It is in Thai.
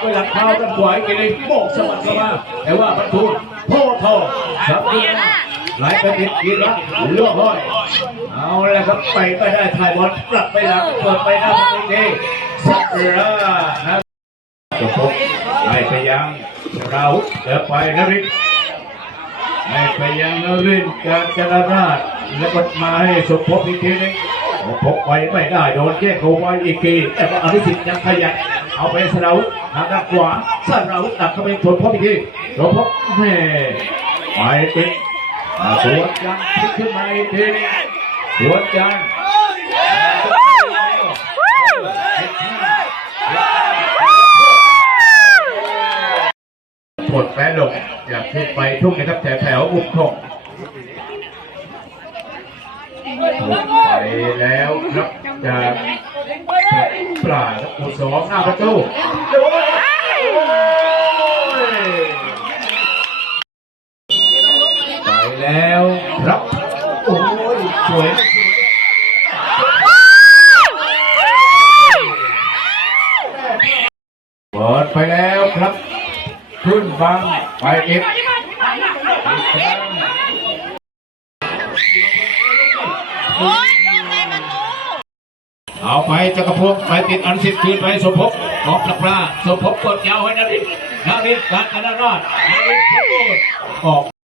ไปหลังเท้าด้านขวากิเลนโบกสวัสดิ์เข้ามาแต่ว่าบรรทุนโพทองครับไหลไปติดกีรักเลือกห้อย เอาแล้วครับไปไม่ได้ถ่ายบอลกลับไปหลังเปิดไปหน้าประตูทีสักรานะจบไปไปยังเราเดินไปนริศให้ไปยังนริศการจนาราชแล้วก็มาให้สมภพอีกทีนึง สมภพไปไม่ได้โดนแย่งเขาไว้อีกทีแต่ว่าอนุสิทธิ์ยังขยันเอาไปสราวุธทางด้านขวาสราวุธตัดเข้าไปสมภพอีกทีสมภพแม่ไปติดอ่าสวนยังขึ้นมาอีกทีสวนยังผลแพ้ลงอยากขึ้นไปทุ่งนะครับแถวแถวบุกคงบุก ไปแล้วครับจากปลาครับผู้สองหน้าประตูไปแล้วครับโอ้ยสวยเปิดไปแล้วครับ ขึ้นบังไปเก็บอีกครั้ง โอ้ยโดนในประตูเอาไปจักรพงศ์ไปติดอันสิทธิ์คืนไปสมภพออกจากปลาสมภพกดยาวให้นาริศนาริศการธนราชนารินทุกคนออก